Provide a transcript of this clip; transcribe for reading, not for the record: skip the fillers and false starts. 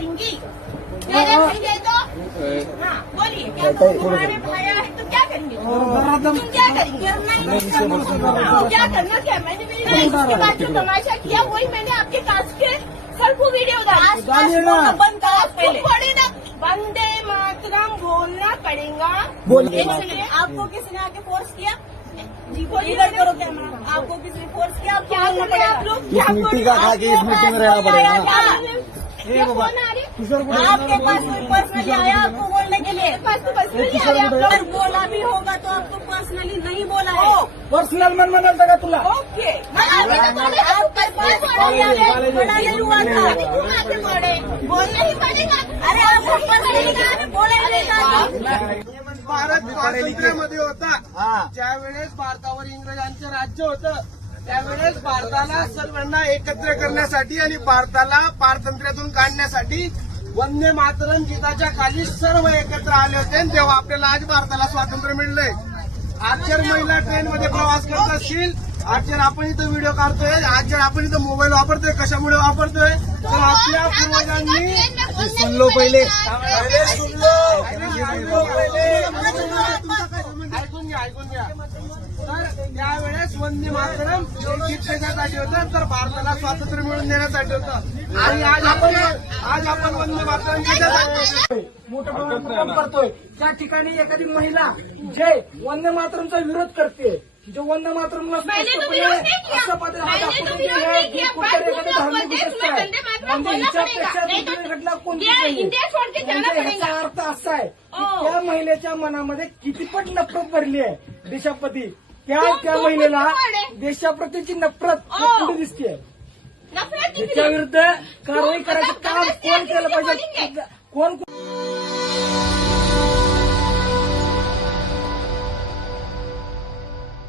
करेंगी? मेरे भैया तो हाँ बोलिए, क्या तुम्हारे भैया है तो क्या करेंगे? तुम क्या करेंगे? क्या करना क्या? मैंने इसके बाद जो तमाशा किया वही मैंने आपके कास्ट के सर को वीडियो डाला। बंद करा पड़े ना, वंदे मातरम बोलना पड़ेगा। बोलिए। आपको किसी ने आके फोर्स किया? जी बोलिए, इधर करो कैमरा। आपको किसी ने फोर्स किया? क्या बोले आप लोग? इस मिट्टी का खा के इस मिट्टी में रहना पड़ेगा ना। आपके पास कोई पर्सनली आया आपको बोलने के लिए? तो पर्सनली आया आप लोग? बोला भी होगा तो आपको पर्सनली नहीं बोला है। पर्सनल मन में का तुला ओके, आपके पास बड़ा नहीं हुआ था, बोलना ही पड़ेगा। अरे आपको पर्सनली बोला ही नहीं। भारत स्वातंत्र्यामध्ये होता ज्यावेळेस भारतावर इंग्रजांचं राज्य होतं त्यावेळेस भारताला सर्वांना एकत्र करण्यासाठी आणि भारताला पारतंत्र्यातून काढण्यासाठी वंदे मातरम गीताच्या खाली सर्व एकत्र आले होते आणि तेव्हा आपल्याला आज भारताला स्वातंत्र्य मिळलंय. आज जर महिला ट्रेनमध्ये प्रवास करत असतील, आज जर आपण इथं व्हिडिओ काढतोय, आज जर आपण इथं मोबाईल वापरतोय, कशामुळे वापरतोय तर आपल्या पूर्वजांनी सुनलो पहिले ऐकून घ्या तर त्यावेळेस वंदे मातरम गीत त्याच्यासाठी होतं तर भारताला स्वातंत्र्य मिळवून देण्यासाठी होतं आणि आज आपण वंदे मातरम गीतासाठी मोठं प्रमाणात करतोय. त्या ठिकाणी एखादी महिला जे वंदे मातरमचा विरोध करते, जो वंदे मातरमला असं पात्र धार्मिक गोष्ट आहे म्हणजे हिच्यापेक्षा दुसरी घटना कोणती नाही. म्हणजे ह्याचा अर्थ असा आहे की त्या महिलेच्या मनामध्ये कितीपट नफरत भरली आहे देशाप्रती. त्या महिलेला देशाप्रतीची नफरत पुढे दिसते. त्याच्या विरुद्ध कारवाई करायचं काम कोण केलं पाहिजे